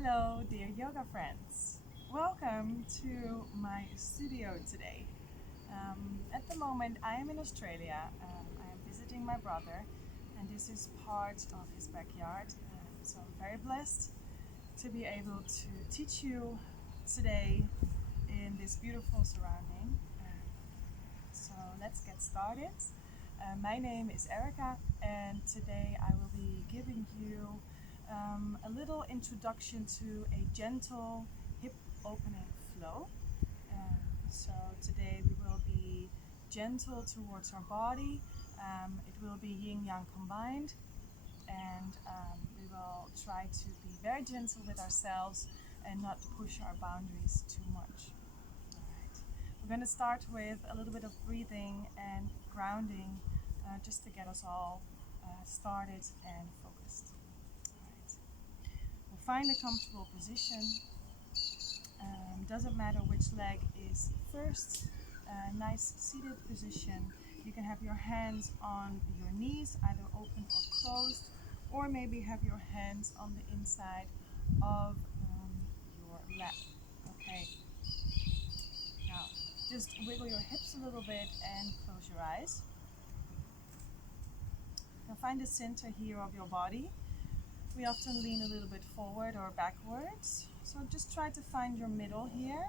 Hello, dear yoga friends. Welcome to my studio today. At the moment, I am in Australia. I am visiting my brother, and this is part of his backyard. So I'm very blessed to be able to teach you today in this beautiful surrounding. So let's get started. My name is Erika, and today I will be giving you a little introduction to a gentle hip opening flow. So today we will be gentle towards our body. It will be yin yang combined, and we will try to be very gentle with ourselves and not push our boundaries too much. We're going to start with a little bit of breathing and grounding just to get us all started and focused. Alright. We'll find a comfortable position. Doesn't matter which leg is first. Nice seated position. You can have your hands on your knees, either open or closed, or maybe have your hands on the inside of your lap. Okay. Now, just wiggle your hips a little bit and close your eyes. Now find the center here of your body. We often lean a little bit forward or backwards. So just try to find your middle here.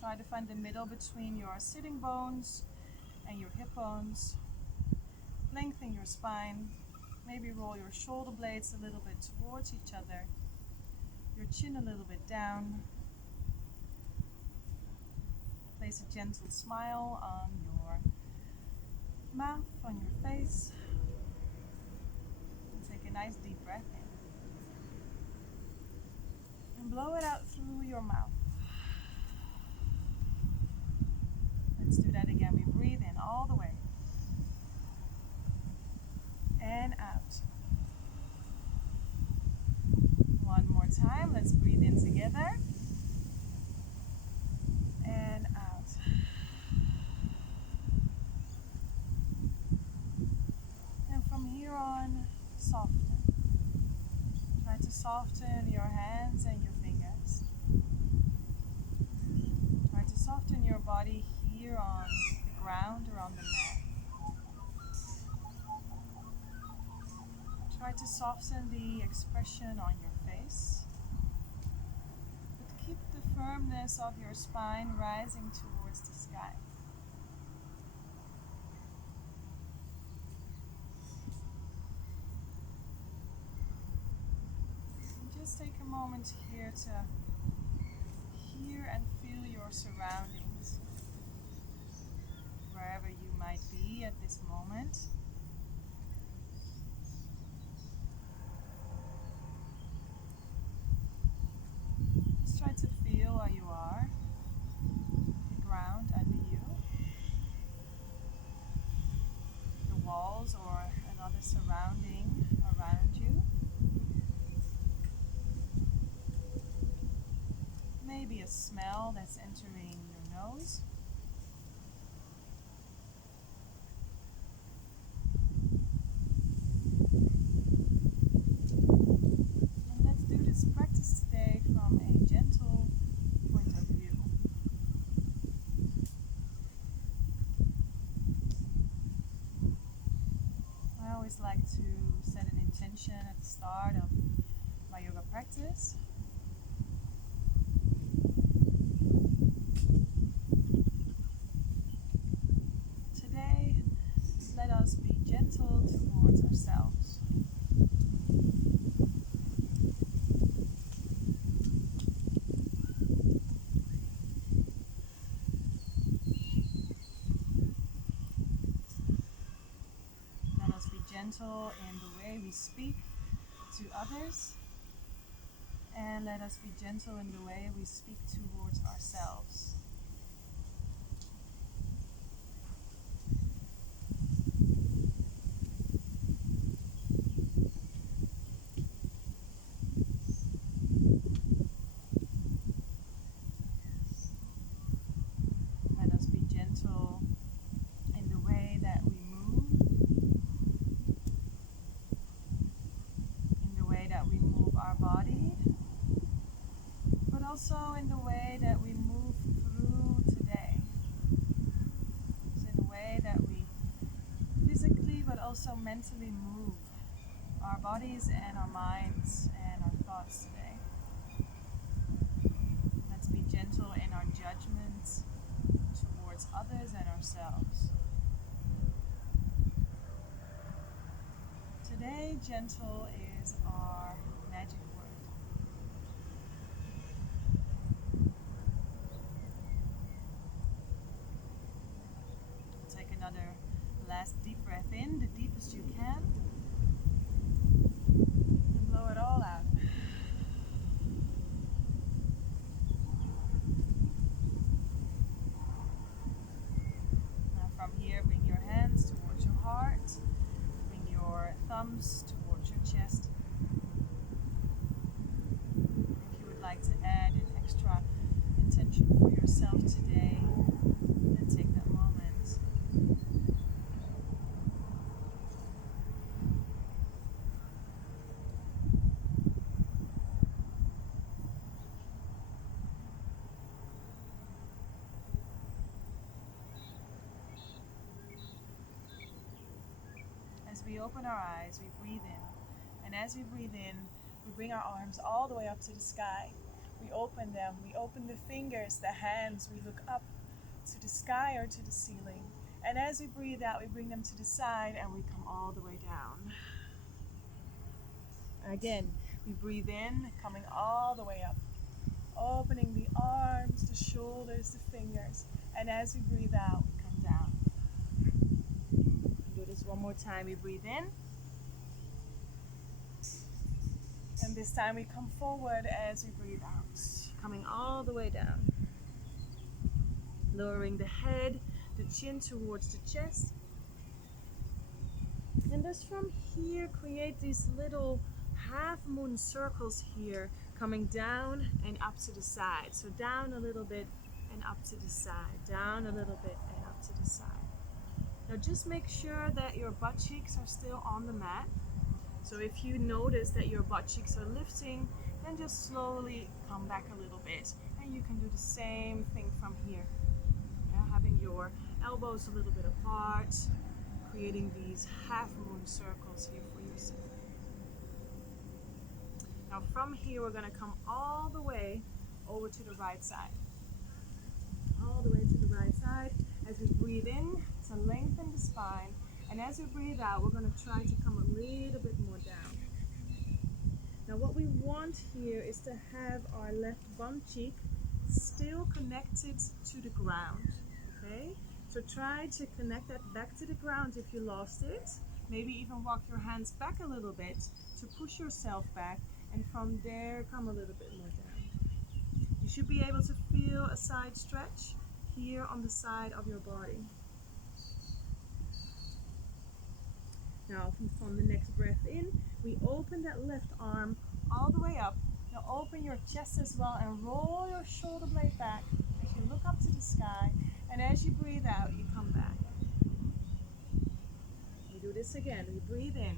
Try to find the middle between your sitting bones and your hip bones. Lengthen your spine. Maybe roll your shoulder blades a little bit towards each other. Your chin a little bit down. Place a gentle smile on your mouth, on your face. And take a nice deep breath in. And blow it out through your mouth. Let's do that again. We breathe in all the way. And out. One more time. Let's breathe in together. And out. And from here on, soften. Try to soften your hands and your fingers. Try to soften your body here on the ground or on the mat. Try to soften the expression on your face. But keep the firmness of your spine rising towards the sky. Just take a moment here to hear and feel your surroundings, wherever you might be at this moment. Just try to feel where you are, the ground under you, the walls or another surrounding around you. Maybe a smell that's entering your nose. And let's do this practice today from a gentle point of view. I always like to set an intention at the start of my yoga practice. Let us be gentle towards ourselves. Let us be gentle in the way we speak to others, and let us be gentle in the way we speak towards ourselves. In the way that we move, in the way that we move our body, also in the way that we move through today. So in the way that we physically but also mentally move our bodies and our minds and our thoughts today. Let's be gentle in our judgments towards others and ourselves. Today, gentle is our magic word. Take another last deep breath in, the deepest you can, and blow it all out. Now from here, bring your hands towards your heart, bring your thumbs towards your chest. If you would like to add an extra intention for yourself today, then take that moment. As we open our eyes, we breathe in. And as we breathe in, we bring our arms all the way up to the sky. We open them, we open the fingers, the hands, we look up to the sky or to the ceiling. And as we breathe out, we bring them to the side and we come all the way down. Again, we breathe in, coming all the way up, opening the arms, the shoulders, the fingers. And as we breathe out, we come down. Do this one more time. We breathe in. And this time we come forward as we breathe out, coming all the way down. Lowering the head, the chin towards the chest. And just from here, create these little half moon circles here, coming down and up to the side. So down a little bit and up to the side, down a little bit and up to the side. Now just make sure that your butt cheeks are still on the mat. So if you notice that your butt cheeks are lifting, then just slowly come back a little bit. And you can do the same thing from here. Yeah, having your elbows a little bit apart, creating these half moon circles here for yourself. Now from here, we're gonna come all the way over to the right side. All the way to the right side. As we breathe in, to lengthen the spine. And as we breathe out, we're going to try to come a little bit more down. Now what we want here is to have our left bum cheek still connected to the ground. Okay? So try to connect that back to the ground if you lost it. Maybe even walk your hands back a little bit to push yourself back. And from there, come a little bit more down. You should be able to feel a side stretch here on the side of your body. Now from the next breath in, we open that left arm all the way up. Now open your chest as well and roll your shoulder blade back as you look up to the sky. And as you breathe out, you come back. We do this again. We breathe in,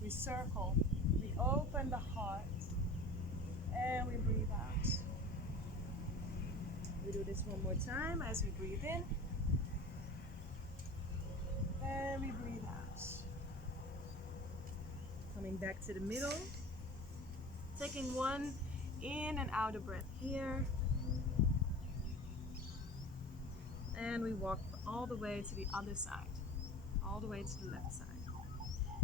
we circle, we open the heart, and we breathe out. We do this one more time as we breathe in, and we breathe out. Coming back to the middle, taking one in and out of breath here. And we walk all the way to the other side, all the way to the left side.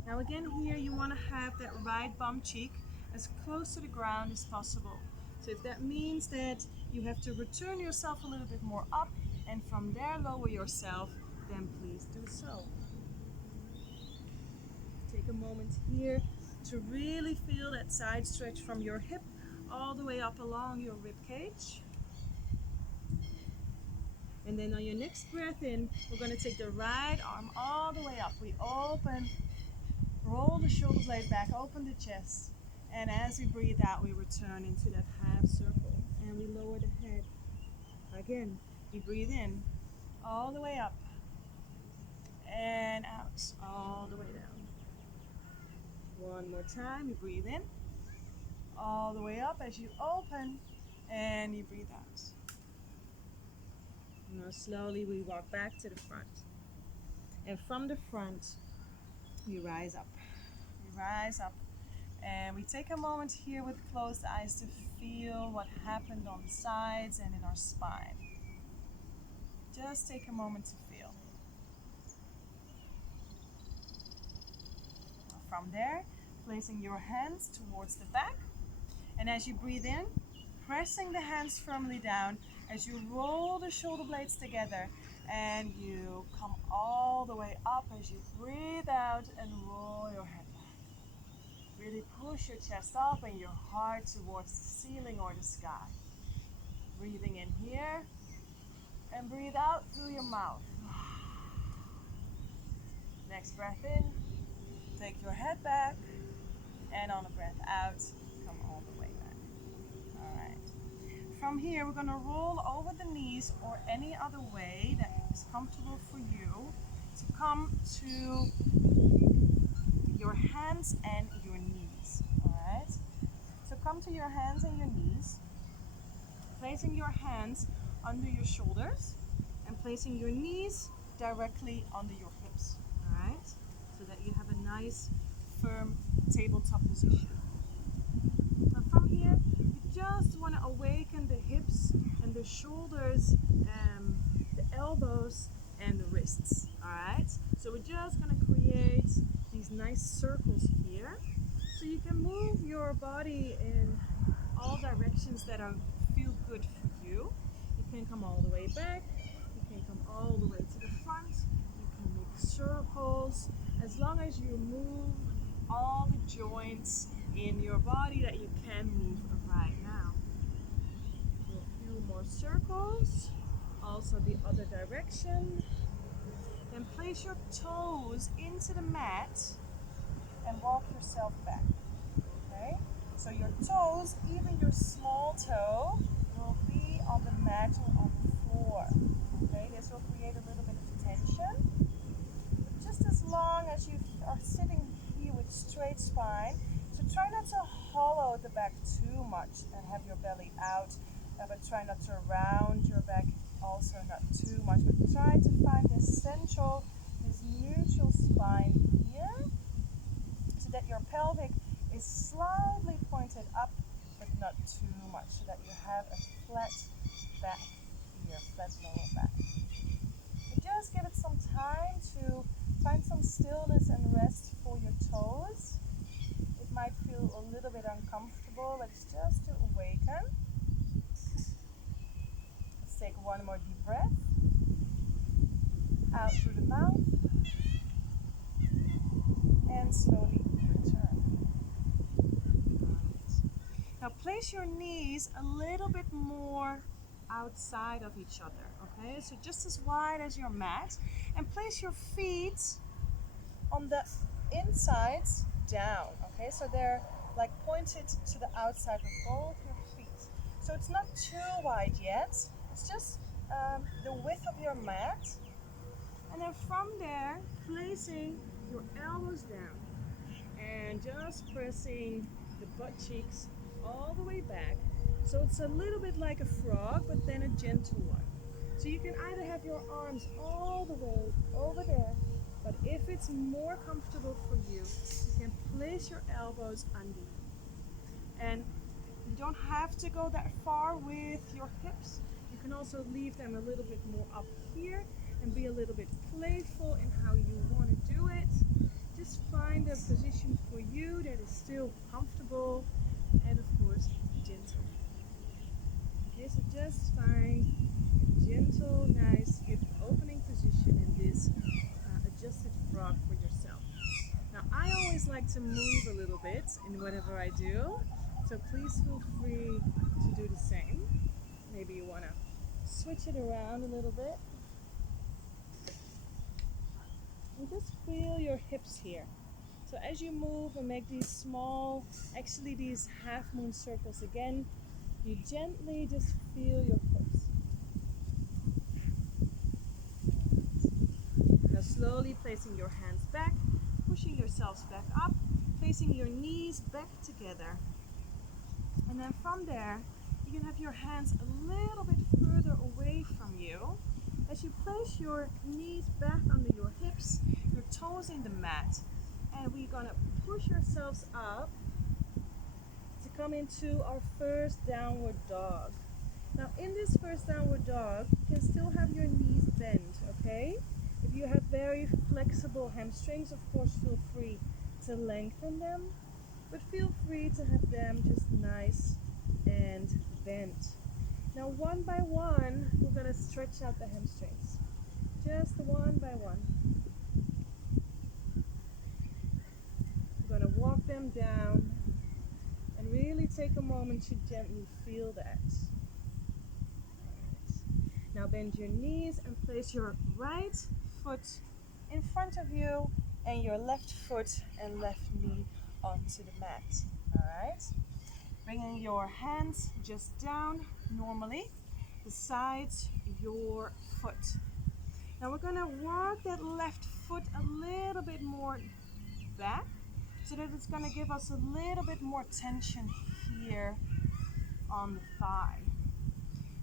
Now again here, you want to have that right bum cheek as close to the ground as possible. So if that means that you have to return yourself a little bit more up and from there lower yourself, then please do so. Take a moment here to really feel that side stretch from your hip all the way up along your rib cage. And then on your next breath in, we're going to take the right arm all the way up. We open, roll the shoulder blade back, open the chest. And as we breathe out, we return into that half circle. And we lower the head. Again, we breathe in all the way up. And out, all the way down. One more time, you breathe in, all the way up as you open, and you breathe out. Now slowly we walk back to the front. And from the front, we rise up. We rise up. And we take a moment here with closed eyes to feel what happened on the sides and in our spine. Just take a moment to feel. From there, placing your hands towards the back. And as you breathe in, pressing the hands firmly down as you roll the shoulder blades together and you come all the way up as you breathe out and roll your head back. Really push your chest up and your heart towards the ceiling or the sky. Breathing in here and breathe out through your mouth. Next breath in, take your head back, and on a breath out, come all the way back. Alright. From here, we're going to roll over the knees or any other way that is comfortable for you to come to your hands and your knees. Alright? So come to your hands and your knees, placing your hands under your shoulders and placing your knees directly under your hips. Alright? So that you have a nice firm tabletop position. Now from here, you just want to awaken the hips and the shoulders, the elbows and the wrists. Alright? So we're just going to create these nice circles here. So you can move your body in all directions that feel good for you. You can come all the way back. You can come all the way to the front. You can make circles. As long as you move all the joints in your body that you can move right now. Do a few more circles, also the other direction. Then place your toes into the mat and walk yourself back. Okay? So your toes, even your small toe, will be on the mat or on the floor. Okay? This will create a little bit of tension. Just as long as you are sitting here with straight spine, so try not to hollow the back too much and have your belly out, but try not to round your back also not too much, but try to find this central, this neutral spine here, so that your pelvic is slightly pointed up, but not too much, so that you have a flat back here, flat lower back. But just give it some time to find some stillness and rest for your toes. It might feel a little bit uncomfortable, but it's just to awaken. Let's take one more deep breath. Out through the mouth. And slowly return. Right. Now place your knees a little bit more outside of each other, okay? So just as wide as your mat, and place your feet on the insides down, okay? So they're like pointed to the outside with both your feet. So it's not too wide yet, it's just the width of your mat. And then from there, placing your elbows down and just pressing the butt cheeks all the way back. So it's a little bit like a frog, but then a gentle one. So you can either have your arms all the way over there, but if it's more comfortable for you, you can place your elbows under you. And you don't have to go that far with your hips. You can also leave them a little bit more up here and be a little bit playful in how you want to do it. Just find a position for you that is still comfortable and of course gentle. Okay, so just find a gentle, nice hip opening position in this adjusted frog for yourself. Now I always like to move a little bit in whatever I do, so please feel free to do the same. Maybe you want to switch it around a little bit. And just feel your hips here. So as you move and make these small, actually these half moon circles again, you gently just feel your hips. Now slowly placing your hands back, pushing yourselves back up, placing your knees back together. And then from there, you can have your hands a little bit further away from you as you place your knees back under your hips, your toes in the mat, and we're gonna push ourselves up to come into our first downward dog. Now in this first downward dog, you can still have your knees bent, okay? If you have very flexible hamstrings, of course feel free to lengthen them, but feel free to have them just nice and bent. Now one by one, we're gonna stretch out the hamstrings. Just one by one. We're gonna walk them down and really take a moment to gently feel that. Now bend your knees and place your right foot in front of you and your left foot and left knee onto the mat. Alright? Bringing your hands just down normally beside your foot. Now we're going to walk that left foot a little bit more back so that it's going to give us a little bit more tension here on the thigh.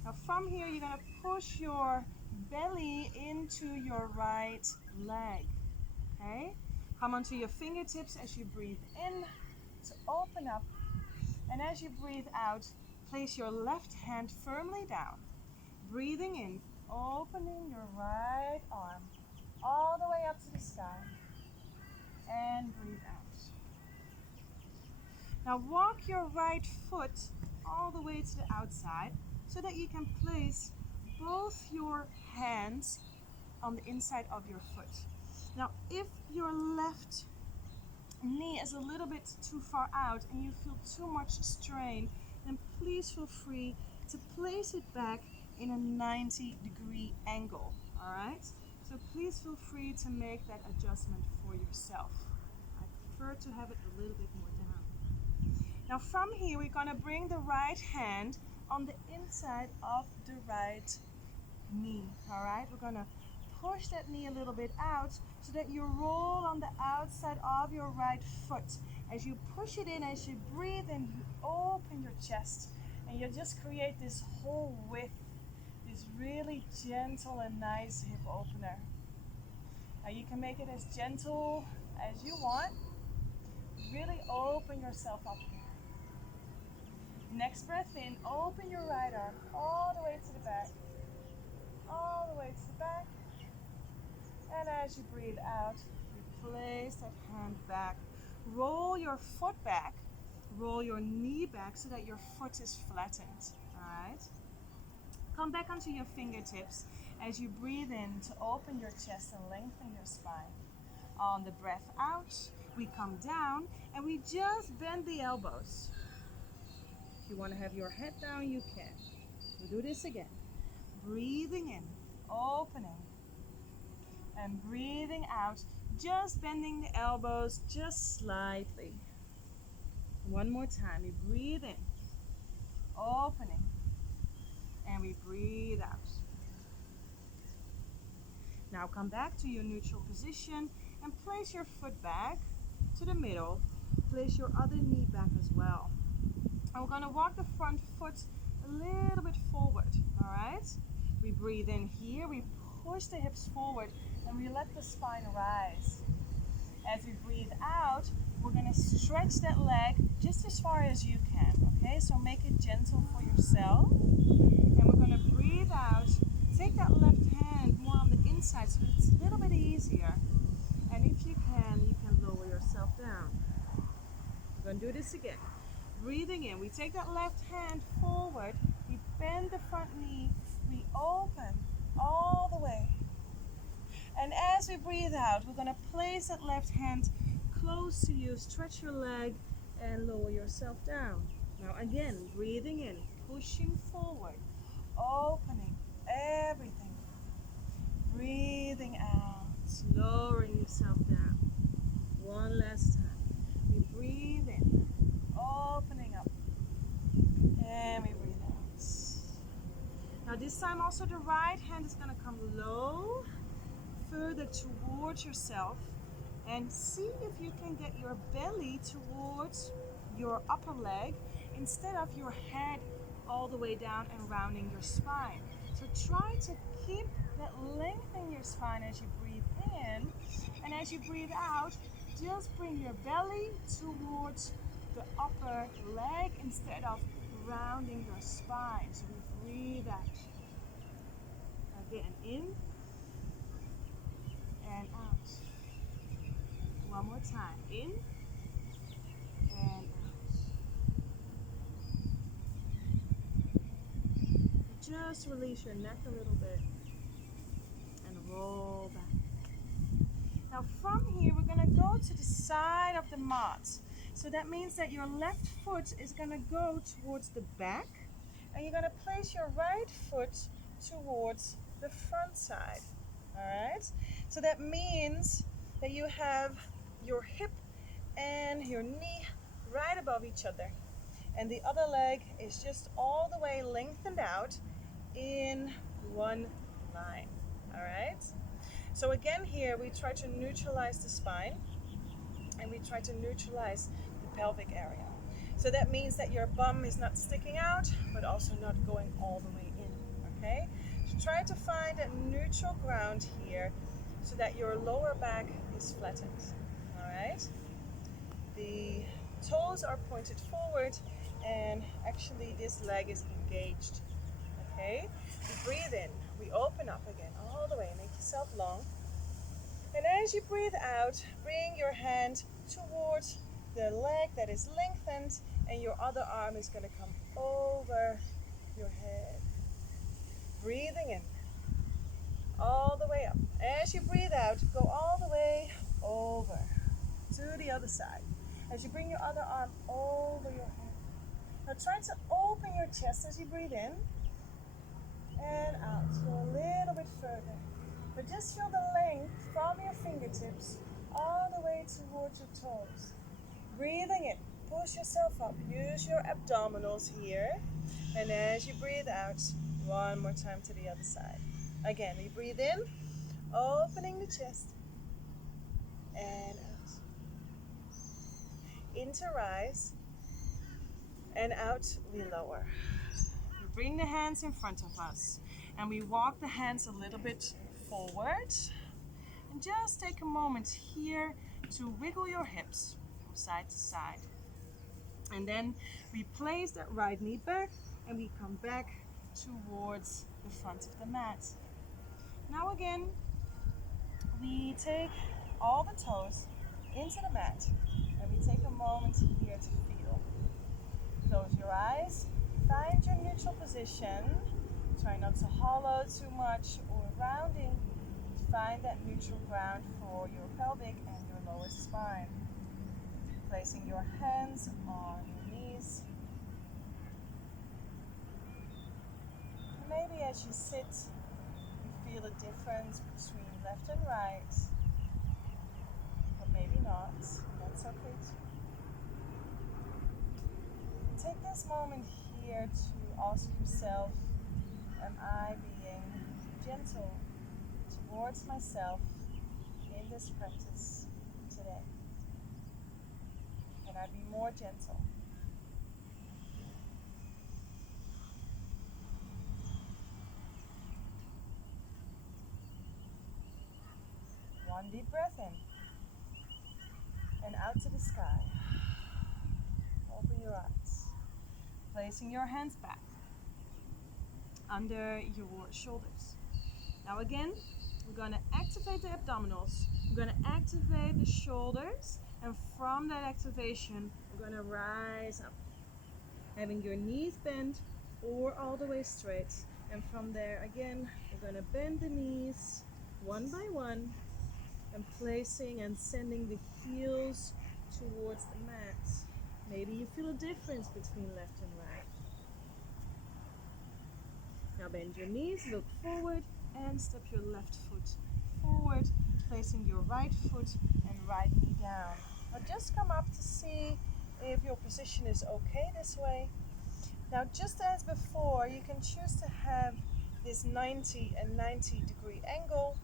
Now from here, you're going to push your belly into your right leg, okay? Come onto your fingertips as you breathe in to open up, and as you breathe out, place your left hand firmly down. Breathing in, opening your right arm all the way up to the sky, and breathe out. Now walk your right foot all the way to the outside, so that you can place both your hands on the inside of your foot. Now, if your left knee is a little bit too far out and you feel too much strain, then please feel free to place it back in a 90-degree angle, all right? So please feel free to make that adjustment for yourself. I prefer to have it a little bit more down. Now from here, we're gonna bring the right hand on the inside of the right knee, all right? We're gonna push that knee a little bit out so that you roll on the outside of your right foot. As you push it in, as you breathe in, you open your chest and you just create this whole width, this really gentle and nice hip opener. Now you can make it as gentle as you want. Really open yourself up here. Next breath in, open your right arm all the way to the back, all the way to the back. And as you breathe out, you place that hand back. Roll your foot back, roll your knee back so that your foot is flattened, all right? Come back onto your fingertips as you breathe in to open your chest and lengthen your spine. On the breath out, we come down and we just bend the elbows. If you want to have your head down, you can. We'll do this again. Breathing in, opening, and breathing out, just bending the elbows just slightly. One more time. We breathe in, opening, and we breathe out. Now come back to your neutral position and place your foot back to the middle. Place your other knee back as well. And we're going to walk the front foot a little bit forward, all right? We breathe in here, we push the hips forward, and we let the spine rise. As we breathe out, we're going to stretch that leg just as far as you can, okay? So make it gentle for yourself. And we're going to breathe out. Take that left hand more on the inside so it's a little bit easier. And if you can lower yourself down. We're going to do this again. Breathing in, we take that left hand forward, we bend the front knee, we open all the way. And as we breathe out, we're going to place that left hand close to you, stretch your leg and lower yourself down. Now again, breathing in, pushing forward, opening everything. Breathing out, lowering yourself down. One last time. We breathe in, opening up, and we breathe out. Now this time also the right hand is going to come low, further towards yourself, and see if you can get your belly towards your upper leg instead of your head all the way down and rounding your spine. So try to keep that length in your spine as you breathe in, and as you breathe out, just bring your belly towards the upper leg instead of rounding your spine. So we breathe out. Again, in and out. One more time. In and out. Just release your neck a little bit and roll back. Now from here, we're going to go to the side of the mat. So that means that your left foot is going to go towards the back, and you're going to place your right foot towards the front side. All right? So that means that you have your hip and your knee right above each other, and the other leg is just all the way lengthened out in one line. All right? So again, here we try to neutralize the spine, and we try to neutralize the pelvic area. So that means that your bum is not sticking out, but also not going all the way in. Okay? So try to find a neutral ground here so that your lower back is flattened. All right? The toes are pointed forward, and actually this leg is engaged. Okay? We breathe in, we open up again all the way, make yourself long. And as you breathe out, bring your hand towards the leg that is lengthened, and your other arm is going to come over your head. Breathing in, all the way up. As you breathe out, go all the way over to the other side. As you bring your other arm over your head. Now try to open your chest as you breathe in and out. Go a little bit further. But just feel the length from your fingertips all the way towards your toes. Breathing in, push yourself up. Use your abdominals here. And as you breathe out, one more time to the other side. Again, you breathe in, opening the chest, and out. Into rise, and out we lower. We bring the hands in front of us, and we walk the hands a little bit forward. And just take a moment here to wiggle your hips from side to side. And then we place that right knee back, and we come back towards the front of the mat. Now again, we take all the toes into the mat, and we take a moment here to feel. Close your eyes, find your neutral position. Try not to hollow too much or rounding. Find that neutral ground for your pelvic and your lower spine. Placing your hands on your knees. Maybe as you sit, you feel a difference between left and right, but maybe not. That's okay too. Take this moment here to ask yourself, am I being gentle towards myself in this practice today? Can I be more gentle? One deep breath in and out to the sky. Open your eyes. Placing your hands back under your shoulders. Now again, we're going to activate the abdominals. We're going to activate the shoulders, and from that activation, we're going to rise up, having your knees bent or all the way straight. And from there, again, we're going to bend the knees one by one, and placing and sending the heels towards the mat. Maybe you feel a difference between left and right. Now bend your knees, look forward, and step your left foot forward, placing your right foot and right knee down. Now just come up to see if your position is okay this way. Now just as before, you can choose to have this 90 and 90 degree angle,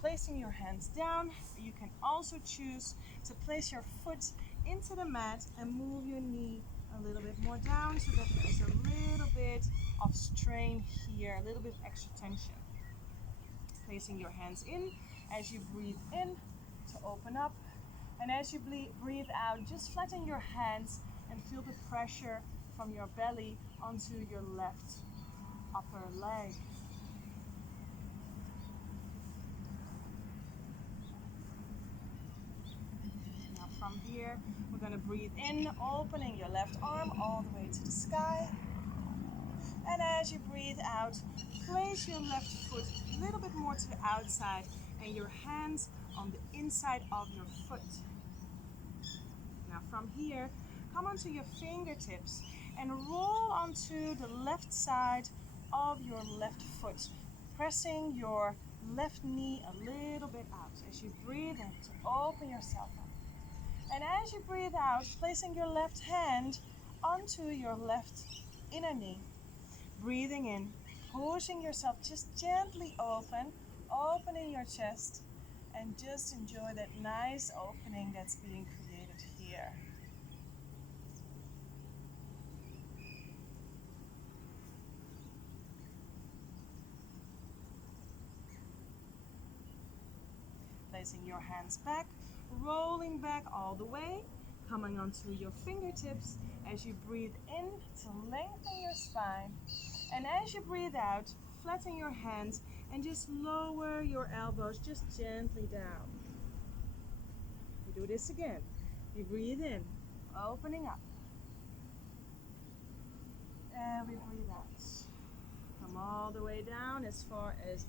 placing your hands down. You can also choose to place your foot into the mat and move your knee a little bit more down so that there's a little bit of strain here, a little bit of extra tension. Placing your hands in as you breathe in to open up. And as you breathe out, just flatten your hands and feel the pressure from your belly onto your left upper leg. Now from here, we're going to breathe in, opening your left arm all the way to the sky. And as you breathe out, place your left foot a little bit more to the outside and your hands on the inside of your foot. Now from here, come onto your fingertips and roll onto the left side of your left foot, pressing your left knee a little bit out as you breathe in to open yourself up. And as you breathe out, placing your left hand onto your left inner knee. Breathing in, pushing yourself just gently open, opening your chest, and just enjoy that nice opening that's being created here. Placing your hands back, rolling back all the way, coming onto your fingertips as you breathe in to lengthen your spine. And as you breathe out, flatten your hands and just lower your elbows just gently down. We do this again. We breathe in, opening up. And we breathe out. Come all the way down as far as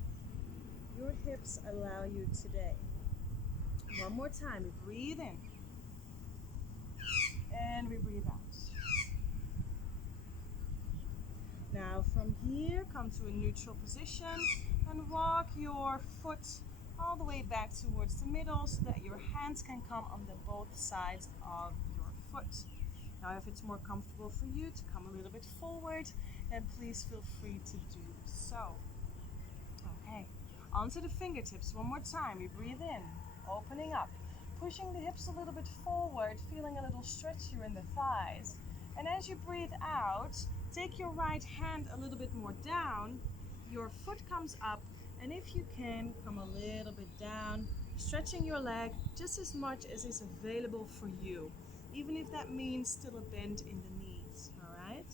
your hips allow you today. One more time. We breathe in. And we breathe out. Now from here, come to a neutral position and walk your foot all the way back towards the middle so that your hands can come on the both sides of your foot. Now if it's more comfortable for you to come a little bit forward, then please feel free to do so. Okay, onto the fingertips one more time. We breathe in, opening up, pushing the hips a little bit forward, feeling a little stretch here in the thighs. And as you breathe out, take your right hand a little bit more down, your foot comes up, and if you can, come a little bit down, stretching your leg just as much as is available for you, even if that means still a bend in the knees, all right?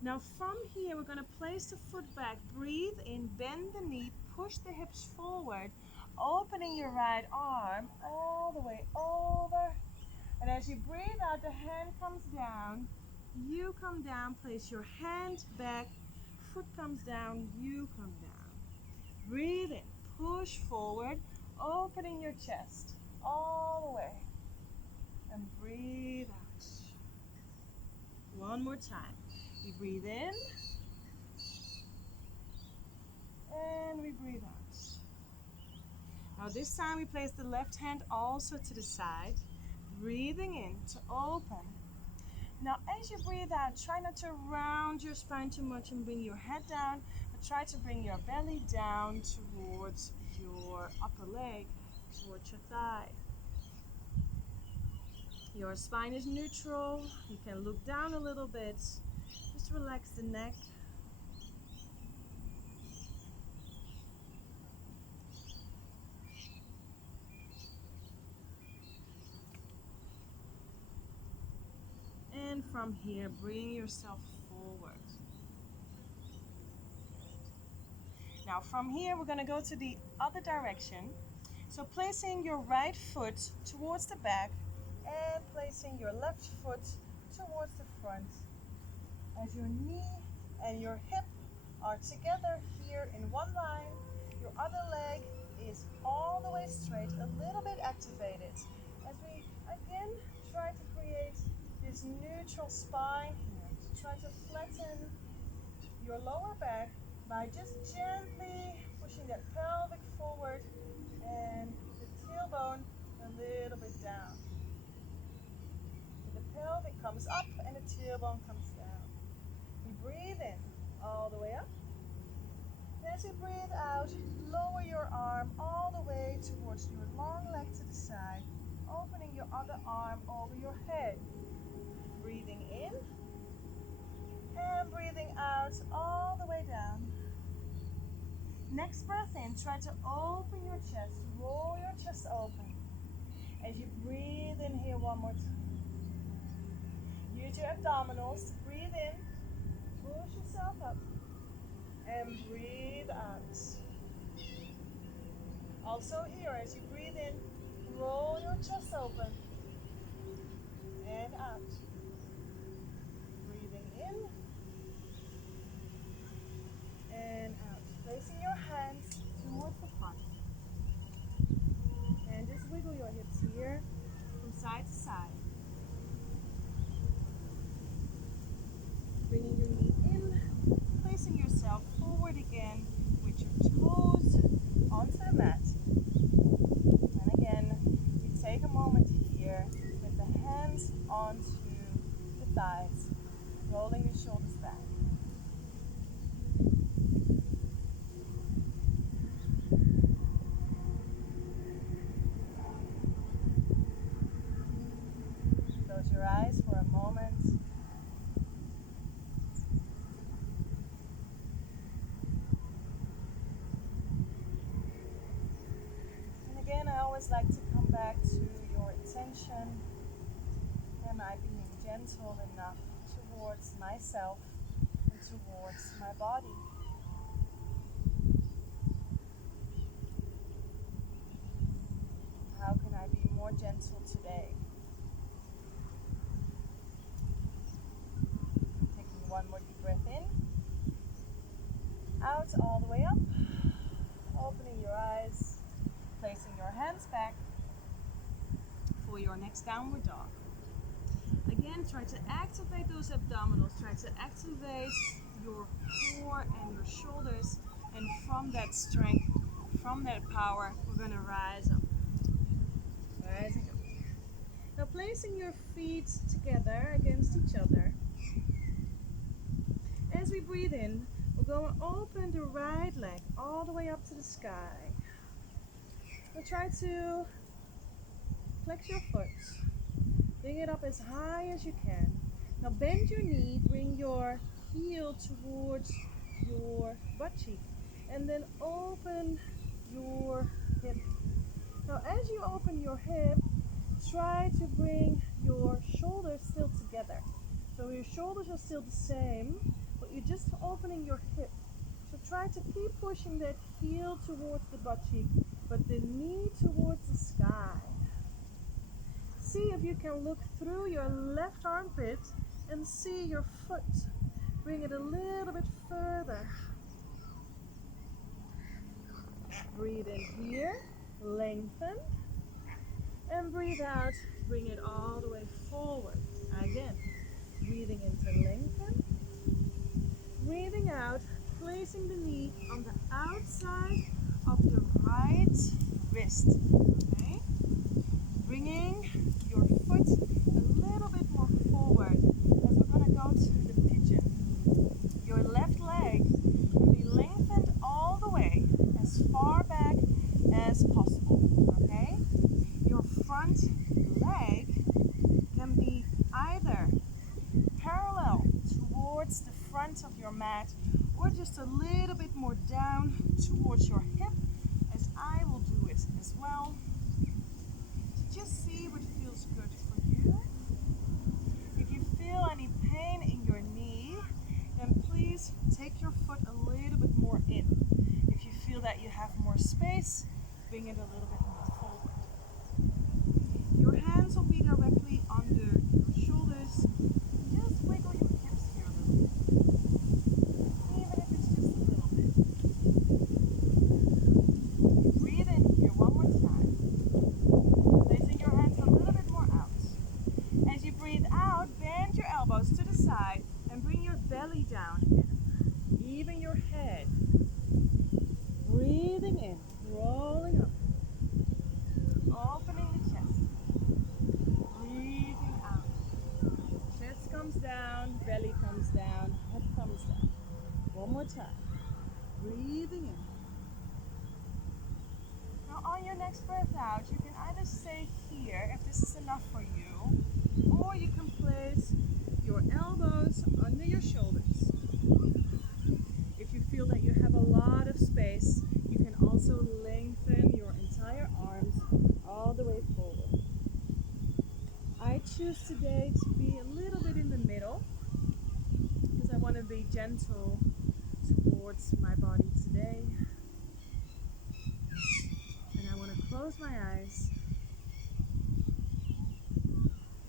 Now from here, we're going to place the foot back, breathe in, bend the knee, push the hips forward, opening your right arm all the way over. And as you breathe out, the hand comes down, you come down, place your hand back, foot comes down, you come down. Breathe in, push forward, opening your chest all the way. And breathe out. One more time. We breathe in, and we breathe out. Now this time we place the left hand also to the side, breathing in to open. Now as you breathe out, try not to round your spine too much and bring your head down, but try to bring your belly down towards your upper leg, towards your thigh. Your spine is neutral. You can look down a little bit. Just relax the neck. And from here, bring yourself forward. Now from here, we're going to go to the other direction. So placing your right foot towards the back and placing your left foot towards the front. As your knee and your hip are together here in one line, your other leg is all the way straight, a little bit activated. As we again try to create this neutral spine here, to try to flatten your lower back by just gently pushing that pelvic forward and the tailbone a little bit down. So the pelvic comes up and the tailbone comes down. We breathe in all the way up. And as you breathe out, lower your arm all the way towards your long leg to the side, opening your other arm over your head. Breathing in and breathing Next breath in, try to open your chest, roll your chest open. As you breathe in here one more time. Use your abdominals to breathe in, push yourself up, and breathe out. Also here, as you breathe in, roll your chest open and out. Breathing in and out. Placing your hands towards the front. And just wiggle your hips here from side to side. Bringing your knee in, placing yourself forward again with your toes onto the mat. And again, you take a moment here with the hands onto the thighs, rolling your shoulders back. Close your eyes for a moment. And again, I always like to come back to your attention. Am I being gentle enough towards myself and towards my body? How can I be more gentle today? Taking one more deep breath in. Out all the way up. Opening your eyes. Placing your hands back for your next downward dog. Again, try to activate those abdominals. Try to activate your core and your shoulders. And from that strength, from that power, we're going to rise up. Rising up. Now placing your feet together against each other. As we breathe in, we're going to open the right leg all the way up to the sky. Now try to flex your foot. Bring it up as high as you can. Now bend your knee, bring your heel towards your butt cheek, and then open your hip. Now as you open your hip, try to bring your shoulders still together. So your shoulders are still the same, but you're just opening your hip. So try to keep pushing that heel towards the butt cheek, but the knee towards the sky. See if you can look through your left armpit and see your foot. Bring it a little bit further. Breathe in here, lengthen, and breathe out, bring it all the way forward. Again, breathing in to lengthen, breathing out, placing the knee on the outside of the right wrist. Okay? Bringing your foot a little bit more forward as we're going to go to the pigeon. Your left leg can be lengthened all the way as far back as possible. Okay? Your front leg can be either parallel towards the front of your mat or just a little bit more down towards your hip, as I will do it as well. So just see what feels good for you. If you feel any pain in your knee, then please take your foot a little bit more in. If you feel that you have more space, bring it a little bit more forward. Your hands will be directly under your shoulders. Just wiggle your hips here a little bit. Even if it's just a little bit. Breathe in here one more time. Placing your hands a little bit more out. As you breathe out, bend your elbows to the side and bring your belly down again. Even your head. Breathing in, rolling up. Opening the chest. Breathing out. Chest comes down, belly comes down, head comes down. One more time. Breathing in. Now on your next breath out, you can either stay here if this is enough for you, or you can place your elbows under your shoulders. If you feel that you have a lot of space, gentle towards my body today. And I want to close my eyes,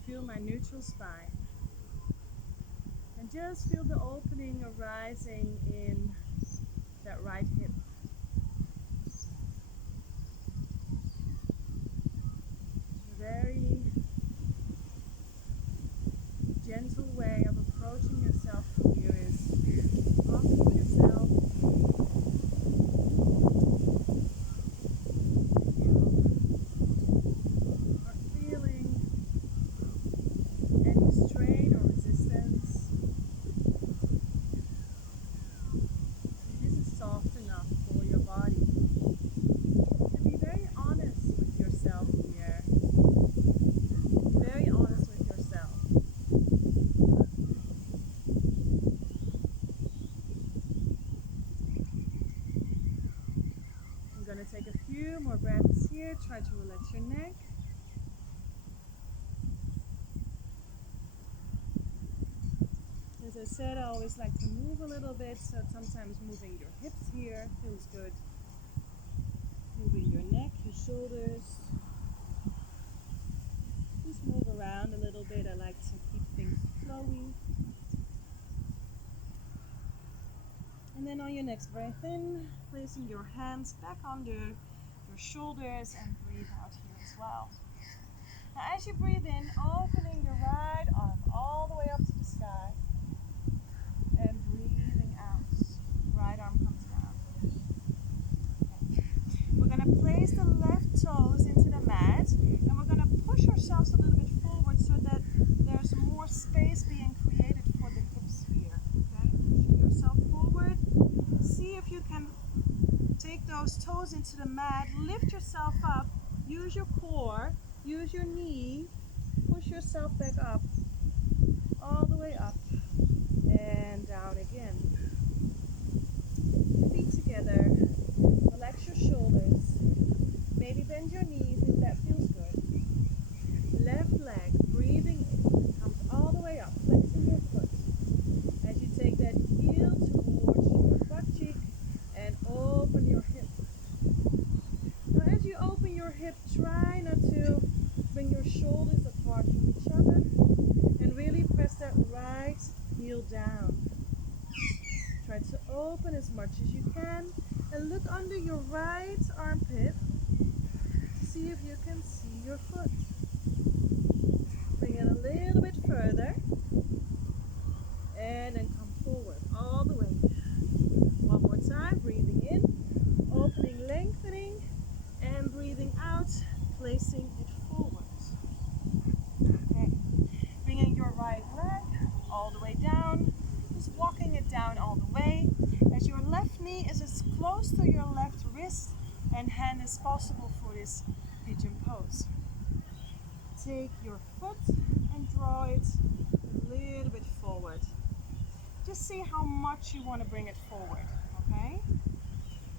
feel my neutral spine, and just feel the opening arising in that right hip. A very gentle way of approaching yourself here is asking yourself if you are feeling any strain or resistance. This is soft enough for your body. And be very honest with yourself here. Very honest with yourself. I'm going to take a few more breaths here. Try to relax your neck. As I said, I always like to move a little bit, so sometimes moving your hips here feels good. Moving your neck, your shoulders. Just move around a little bit. I like to keep things flowy. And then on your next breath in, placing your hands back under your shoulders and breathe out here as well. Now as you breathe in, opening your right arm all the way up to the sky. And breathing out, right arm comes down. Okay. We're going to place the left toes into the mat, and we're going to push ourselves a little bit forward so that there's more space being created for the hips here. Okay, pushing yourself forward. See if you can take those toes into the mat, lift yourself up, use your core, use your knee, push yourself back up, all the way up. And down again. Feet together. Relax your shoulders. Maybe bend your knees if that feels good. Left leg, breathing in, comes all the way up, flexing your foot. As you take that heel towards your butt cheek and open your hip. Now as you open your hip, try not to bring your shoulders apart from each other and really press that right heel down. Try to open as much as you can and look under your right armpit to see if you can see your foot. Bring it a little bit further and then come forward all the way. One more time, breathing in, opening, lengthening, and breathing out, placing it forward. Okay, bringing your right leg all the way down, just walking it down all the way as your left knee is as close to your left wrist and hand as possible for this pigeon pose. Take your foot and draw it a little bit forward. Just see how much you want to bring it forward, okay?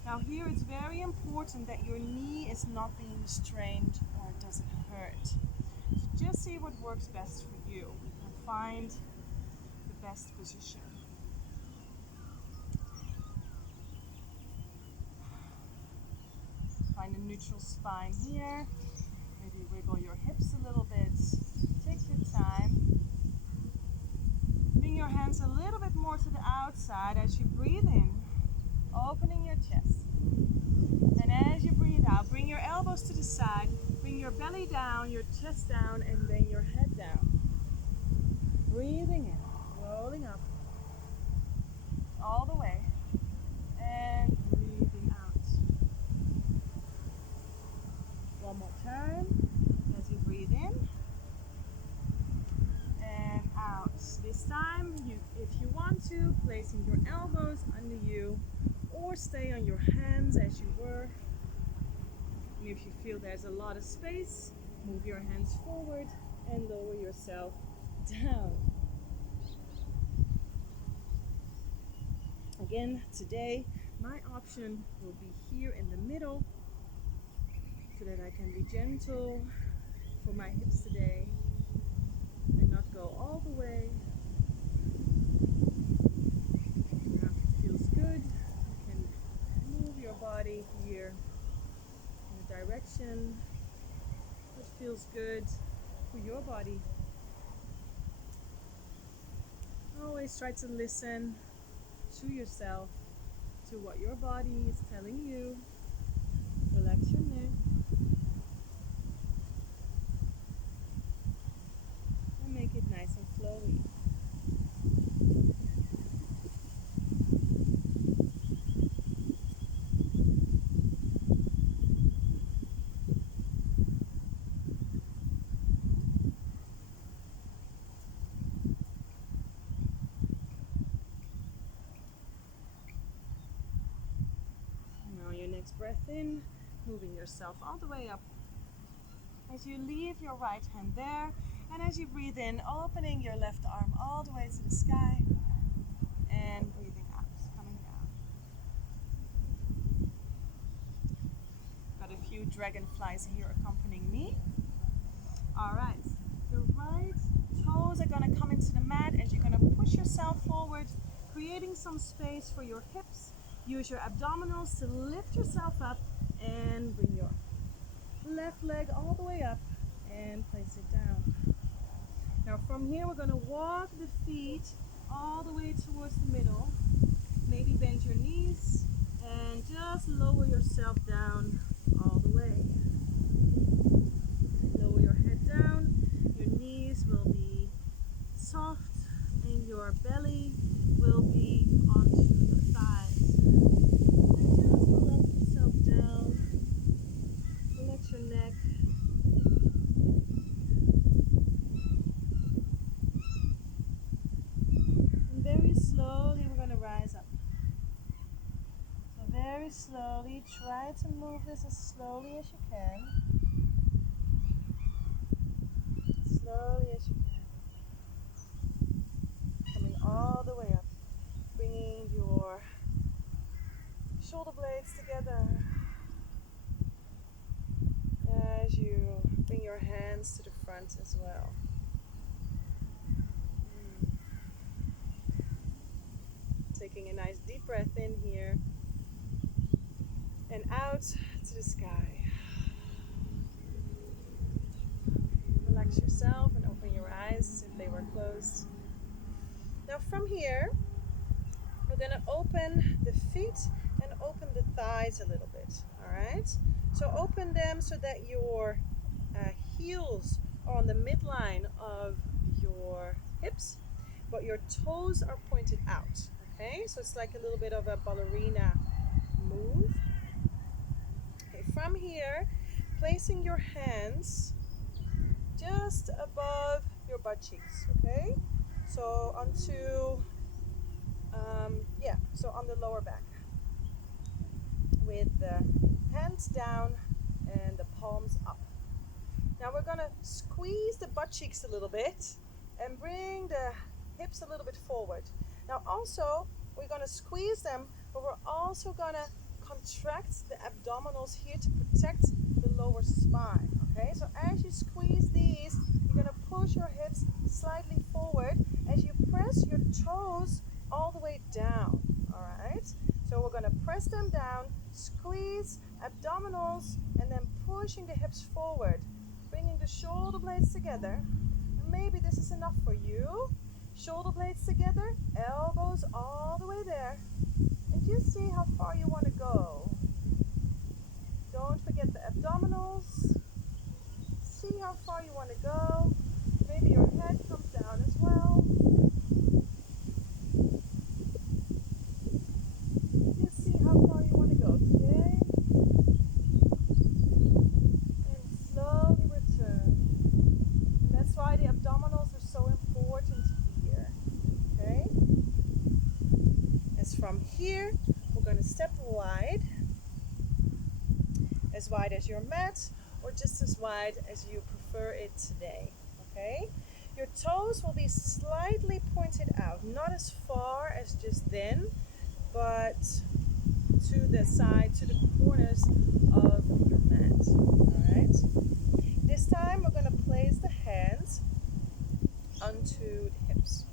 Now here it's very important that your knee is not being strained or it doesn't hurt. So just see what works best for you and find the best position. Find a neutral spine here. Maybe wiggle your hips a little bit. Take your time. Bring your hands a little bit more to the outside as you breathe in, opening your chest. And as you breathe out, bring your elbows to the side, bring your belly down, your chest down, and then your head down. Breathing in, rolling up, all the way, and breathing out. One more time, as you breathe in, and out. This time, if you want to, placing your elbows under you, or stay on your hands as you were. And if you feel there's a lot of space, move your hands forward and lower yourself down. Again, today my option will be here in the middle so that I can be gentle for my hips today and not go all the way. and what feels good for your body. Always try to listen to yourself, to what your body is telling you. Relax your neck and make it nice and flowy. Now your next breath in, moving yourself all the way up. As you leave your right hand there, and as you breathe in, opening your left arm all the way to the sky, and breathing out, coming down. Got a few dragonflies here accompanying me. All right, your right toes are gonna come into the mat as you're gonna push yourself forward, creating some space for your hips. Use your abdominals to lift yourself up and bring your left leg all the way up and place it down. Now from here we're going to walk the feet all the way towards the middle. Maybe bend your knees and just lower yourself down all the way. Lower your head down. Your knees will be soft and your belly will be onto your thighs. And just relax yourself down. Relax your neck. And very slowly we're going to rise up. So very slowly, try to move this as slowly as you can. As slowly as you can. Coming all the way up. Bringing your shoulder blades together. As you bring your hands to the front as well. Taking a nice deep breath in here and out to the sky. Relax yourself and open your eyes if they were closed. Now from here, we're going to open the feet and open the thighs a little bit, all right? So open them so that your heels are on the midline of your hips, but your toes are pointed out, okay? So it's like a little bit of a ballerina move. Okay, from here, placing your hands just above your butt cheeks, okay? So onto, so on the lower back. With the hands down and the palms up. Now we're gonna squeeze the butt cheeks a little bit and bring the hips a little bit forward. Now also, we're gonna squeeze them, but we're also gonna contract the abdominals here to protect the lower spine, okay? So as you squeeze these, you're gonna push your hips slightly forward as you press your toes all the way down, all right? So we're gonna press them down, squeeze abdominals, and then pushing the hips forward, bringing the shoulder blades together. And maybe this is enough for you. Shoulder blades together, elbows all the way there. And just see how far you want to go. Don't forget the abdominals. See how far you want to go. Maybe your head comes down as well. Just see how far you want to go today. And slowly return. And that's why the abdominals are so important here. Okay? As from here, we're going to step wide as your mat, or just as wide as you prefer it today. Okay? Your toes will be slightly pointed out, not as far as just then, but to the side, to the corners of your mat. Alright? This time we're going to place the hands onto the hips.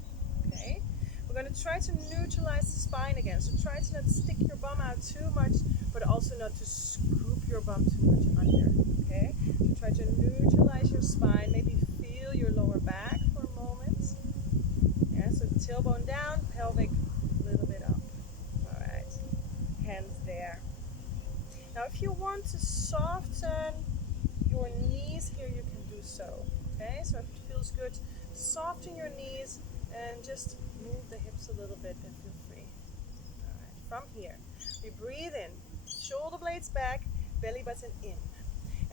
Okay? We're going to try try to neutralize the spine again. So try to not stick your bum out too much, but also not to scoop your bum too much under. Okay? So try to neutralize your spine. Maybe feel your lower back for a moment. Yeah, so tailbone down, pelvic a little bit up. Alright. Hands there. Now if you want to soften your knees here, you can do so. Okay, so if it feels good, soften your knees and just move the hips a little bit and feel free. Alright, from here, we breathe in, shoulder blades back, belly button in.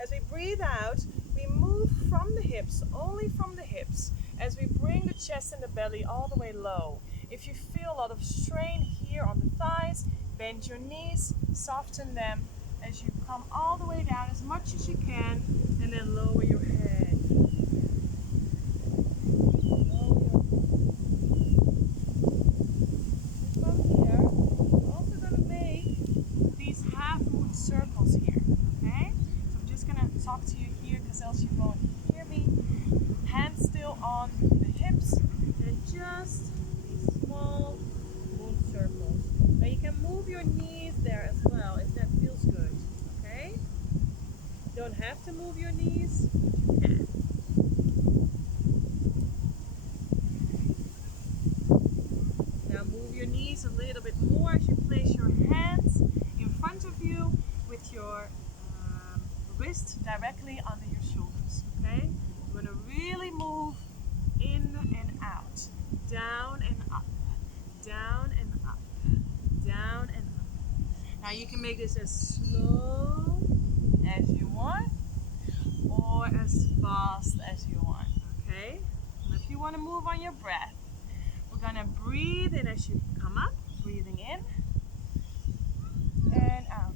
As we breathe out, we move from the hips, only from the hips, as we bring the chest and the belly all the way low. If you feel a lot of strain here on the thighs, bend your knees, soften them as you come all the way down as much as you can, and then lower your head. From here, we're also going to make these half moon circles here, okay? So I'm just going to talk to you here because else you won't hear me. Hands still on the hips, and just these small moon circles. Now you can move your knees there as well if that feels good, okay? You don't have to move your knees, you can. Now move your knees a little bit more as you place your hands in front of you with your wrist directly under your shoulders, okay? You're going to really move in and out, down and up, down and up, down and up. Now you can make this as slow as you want or as fast as you want, okay? And if you want to move on your breath, we're going to breathe in as you come up, breathing in and out.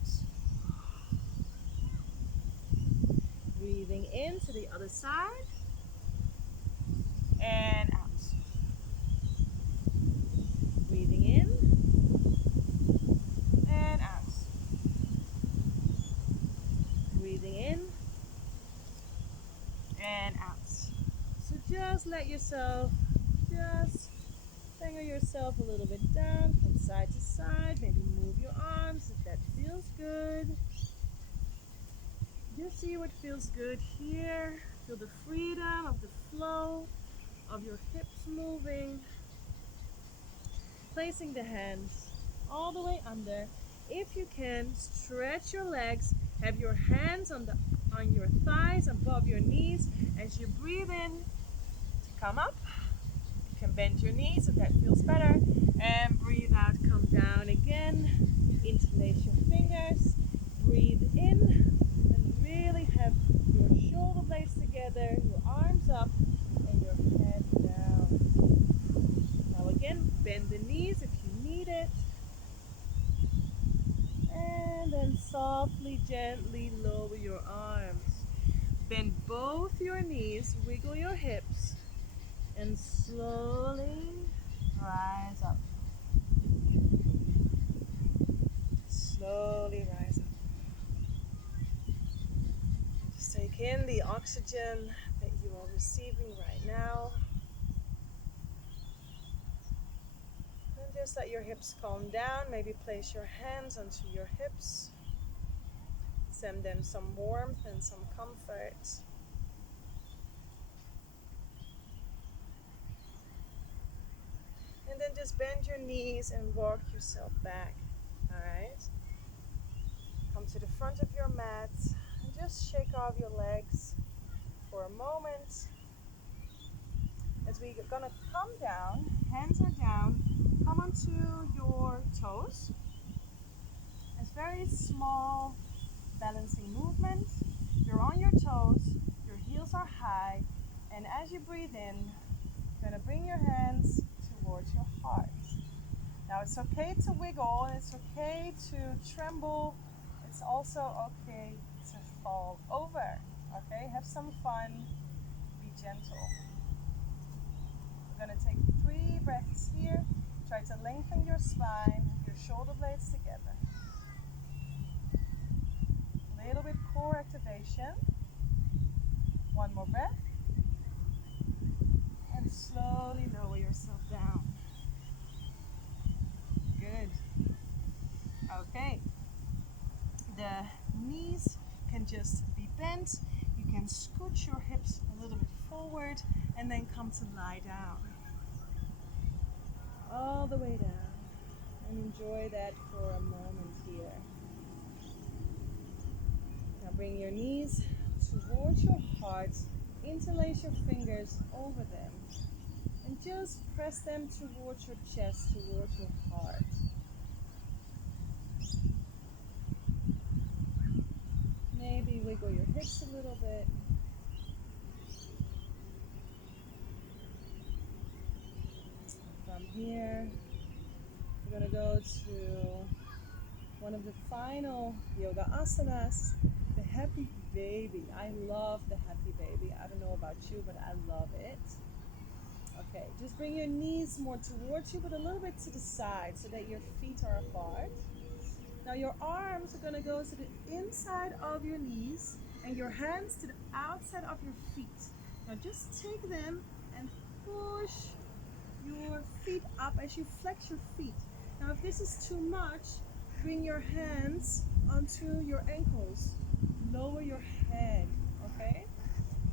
Breathing in to the other side and out. Breathing in and out. Breathing in and out. So just let yourself, just finger yourself a little bit down from side to side. Maybe move your arms if that feels good. Just see what feels good here. Feel the freedom of the flow of your hips moving. Placing the hands all the way under. If you can, stretch your legs. Have your hands on your thighs above your knees. As you breathe in to come up, you can bend your knees if that feels better. And breathe out, come down again. Interlace your fingers. Breathe in and really have your shoulder blades together, your arms up, and your head down. Now again, bend the knees if you need it. And then softly, gently lower your arms. Bend both your knees, wiggle your hips, and slowly rise up. Slowly rise up. Just take in the oxygen that you are receiving right now. And just let your hips calm down. Maybe place your hands onto your hips. Send them some warmth and some comfort. And then just bend your knees and walk yourself back. Alright? Come to the front of your mat and just shake off your legs for a moment. As we're gonna come down, hands are down, come onto your toes. It's very small balancing movement. You're on your toes, your heels are high, and as you breathe in, you're gonna bring your hands towards your heart. Now it's okay to wiggle and it's okay to tremble. It's also okay to fall over. Okay, have some fun, be gentle. We're gonna take 3 breaths here. Try to lengthen your spine, your shoulder blades together. A little bit core activation. One more breath. And slowly lower yourself down. scoot your hips a little bit forward and then come to lie down. All the way down. And enjoy that for a moment here. Now bring your knees towards your heart. Interlace your fingers over them. And just press them towards your chest, towards your heart. Maybe wiggle your hips a little bit. From here, we're going to go to one of the final yoga asanas, the happy baby. I love the happy baby. I don't know about you, but I love it. Okay, just bring your knees more towards you, but a little bit to the side so that your feet are apart. Now your arms are going to go to the inside of your knees and your hands to the outside of your feet. Now just take them and push your feet up as you flex your feet. Now if this is too much, bring your hands onto your ankles. Lower your head, okay?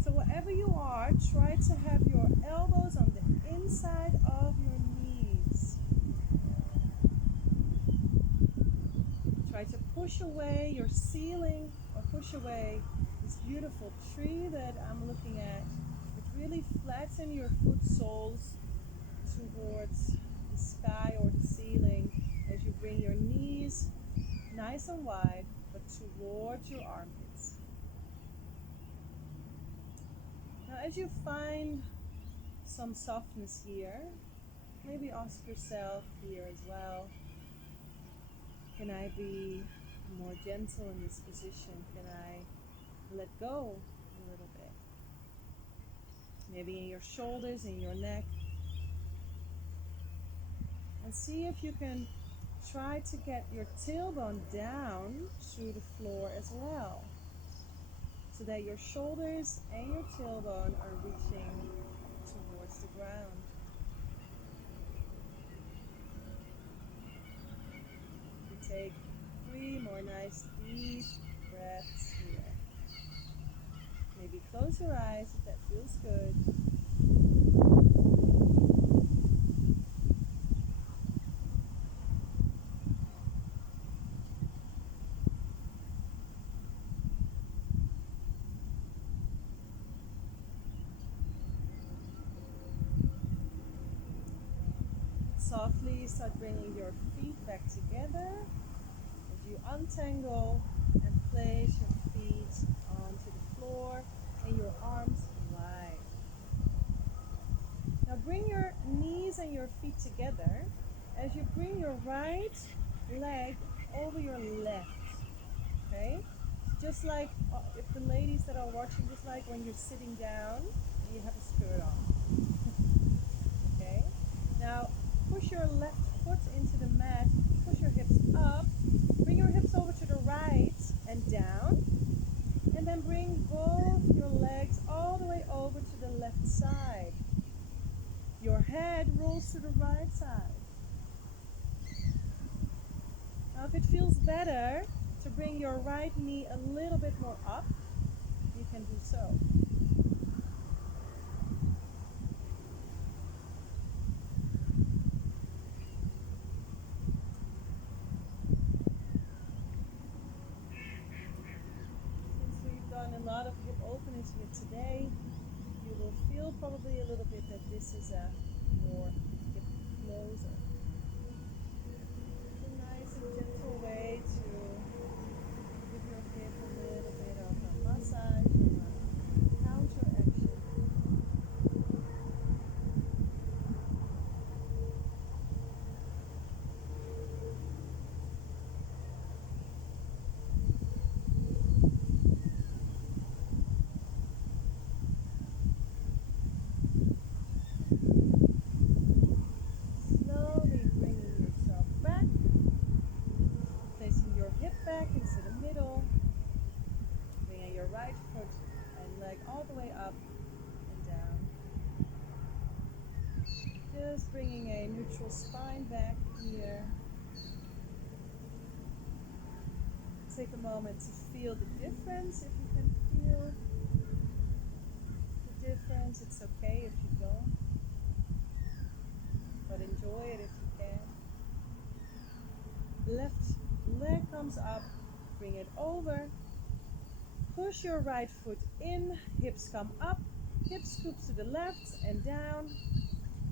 So wherever you are, try to have your elbows on the inside of your knees. Try to push away your ceiling or push away this beautiful tree that I'm looking at. But really flatten your foot soles towards the sky or the ceiling as you bring your knees nice and wide, but towards your armpits. Now as you find some softness here, maybe ask yourself here as well, can I be more gentle in this position? Can I let go a little bit? Maybe in your shoulders, in your neck. And see if you can try to get your tailbone down to the floor as well, so that your shoulders and your tailbone are reaching towards the ground. You take 3 more nice deep breaths here. Maybe close your eyes if that feels good. Softly start bringing your feet back together as you untangle and place your feet onto the floor and your arms wide. Now bring your knees and your feet together as you bring your right leg over your left. Okay? Just like if the ladies that are watching, just like when you're sitting down and you have a skirt on. Okay? Now push your left foot into the mat, push your hips up, bring your hips over to the right and down, and then bring both your legs all the way over to the left side. Your head rolls to the right side. Now if it feels better to bring your right knee a little bit more up, you can do so. A lot of hip openings here today, you will feel probably a little bit that this is a more hip closer. It's a nice and gentle way to give your hip a little bit of a massage or a counter action. Back into the middle, bringing your right foot and leg all the way up and down. Just bringing a neutral spine back here. Take a moment to feel the difference, if you can feel difference. It's okay if you don't, but enjoy it if you can. Left leg comes up, bring it over. Push your right foot in, hips come up, hips scoop to the left and down,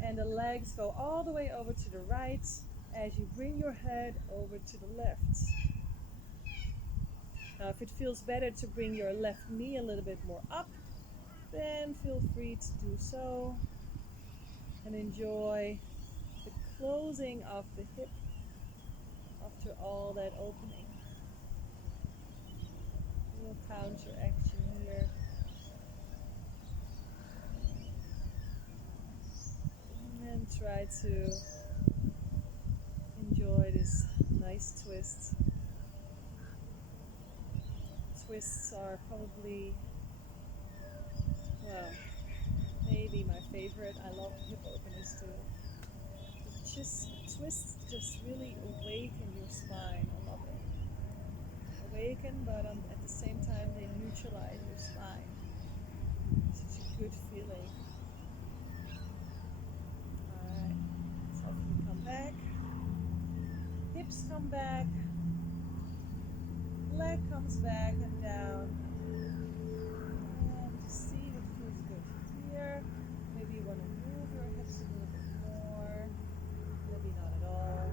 and the legs go all the way over to the right as you bring your head over to the left. Now, if it feels better to bring your left knee a little bit more up, then feel free to do so and enjoy the closing of the hip after all that opening. We'll counteraction here. And try to enjoy this nice twist. Twists are probably, well, maybe my favorite. I love hip openers too. Twists just really awaken your spine. I love it. Awaken, but at the same time they neutralize your spine. Such a good feeling. Alright, softly come back. Hips come back. Leg comes back and down. And just see what feels good here. Maybe you want to move your hips a little bit more. Maybe not at all.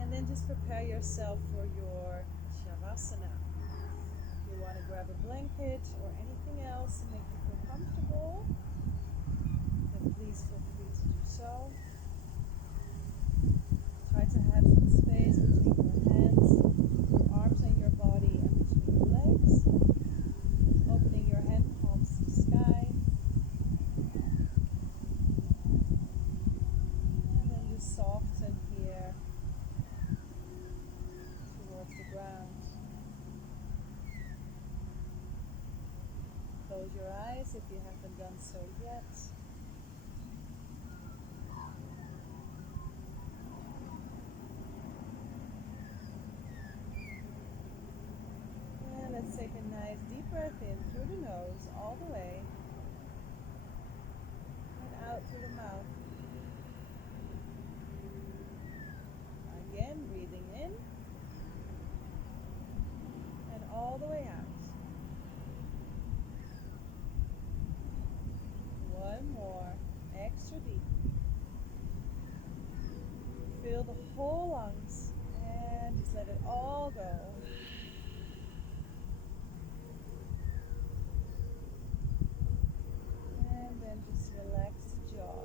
And then just prepare yourself for your Shavasana. If you want to grab a blanket or anything else to make you feel comfortable, then please feel free to do so. Try to have some space between your hands, your arms and your body, and between your legs. Opening your hand palms to the sky. And then just soften here towards the ground. Close your eyes if you haven't done so yet. And let's take a nice deep breath in through the nose all the way and out through the mouth. Again, breathing in and all the way out. One more, extra deep. Fill the whole lungs and just let it all go. And then just relax the jaw.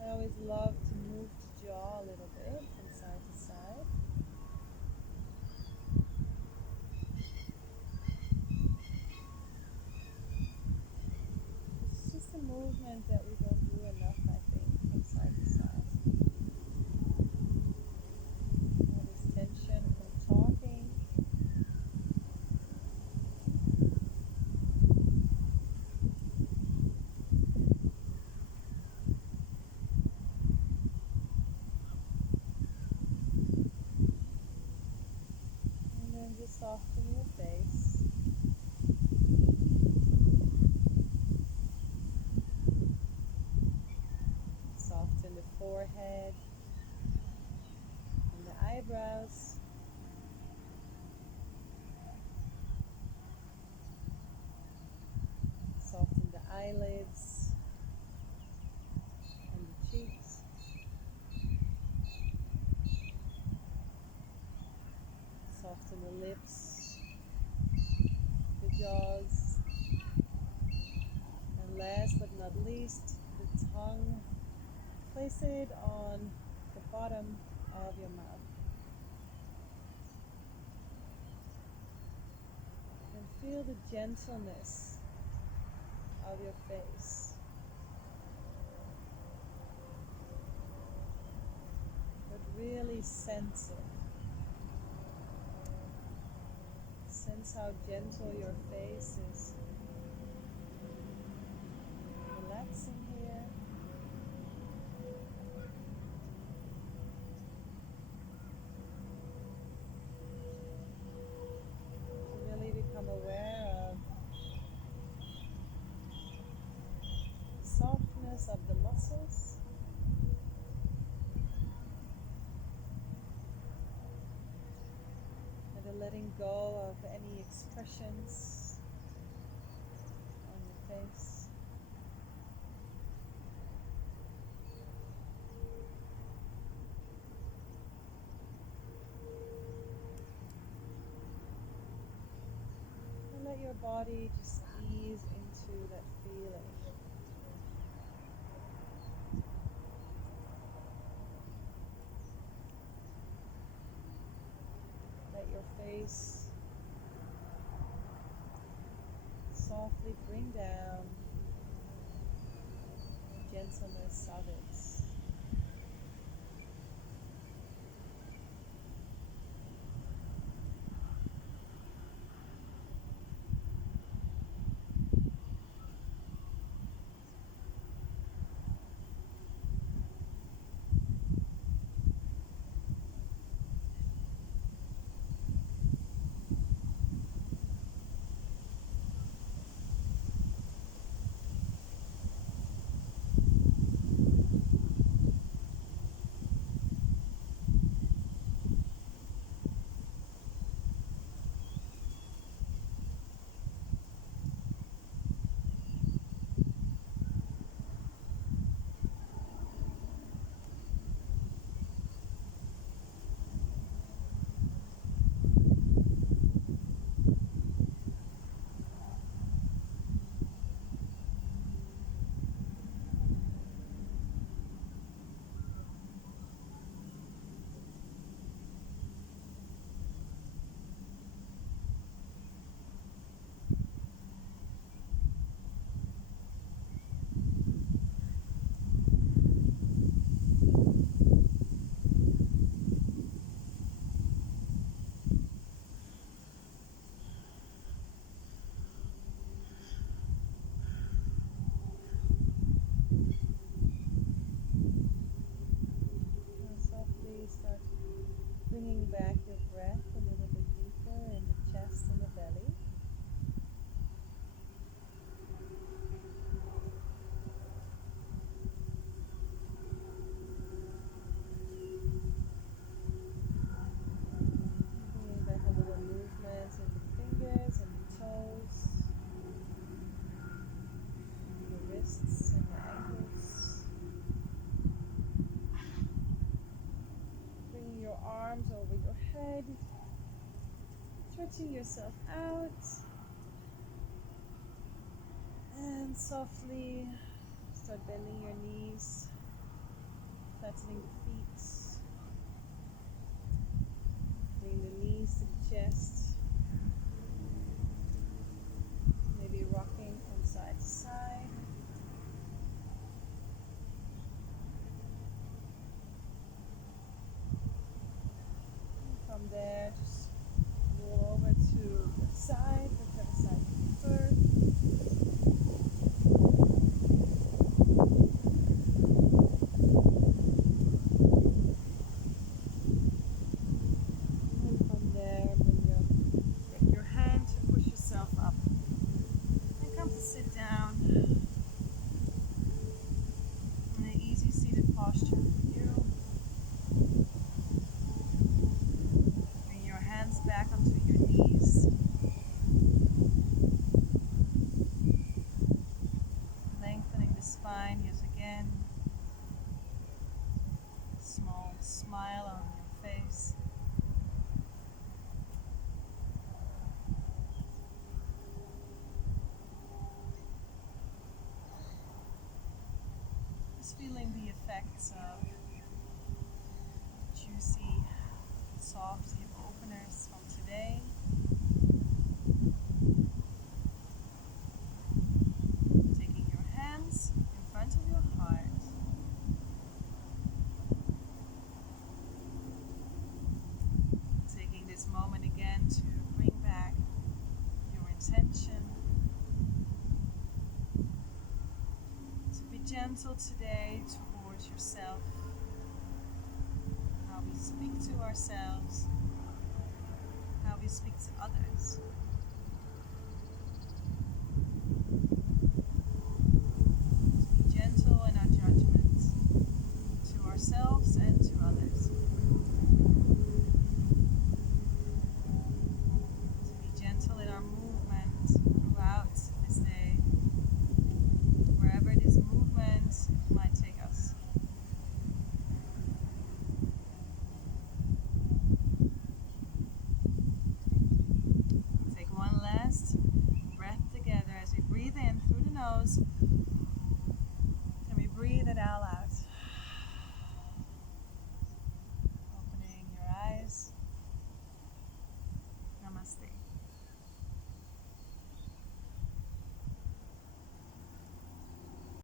I always love to move the jaw a little bit from side to side. It's just a movement that we don't do enough, I think, from side to side. All this tension from talking. And then just soften your face. Soften the forehead and the eyebrows. Soften the eyelids and the cheeks. Soften the lips, the jaws, and last but not least, the tongue. Place it on the bottom of your mouth. And feel the gentleness of your face. But really sense it. Sense how gentle your face is. Relaxing here. of any expressions on your face. And let your body just ease into that feeling. Let your face softly bring down the gentleness of it. Start bringing back your breath a little bit deeper in the chest and the belly. Bringing back a little movement in the fingers and the toes, the wrists and the ankles. Bringing your arms over your head, stretching yourself out, and softly start bending your knees, flattening the feet, bring the knees to the chest, maybe rocking from side to side. From there, just roll over to the side, whichever side you prefer. And from there, take your hand to push yourself up. And come to sit down in an easy seated posture for you. Back onto your knees. Lengthening the spine yet again. Small smile on your face. Just feeling the effects of juicy, soft hip openers from today. Taking your hands in front of your heart. Taking this moment again to bring back your intention. To be gentle today towards yourself. How we speak to ourselves, how we speak to others. To be gentle in our judgments to ourselves and to others. To be nose,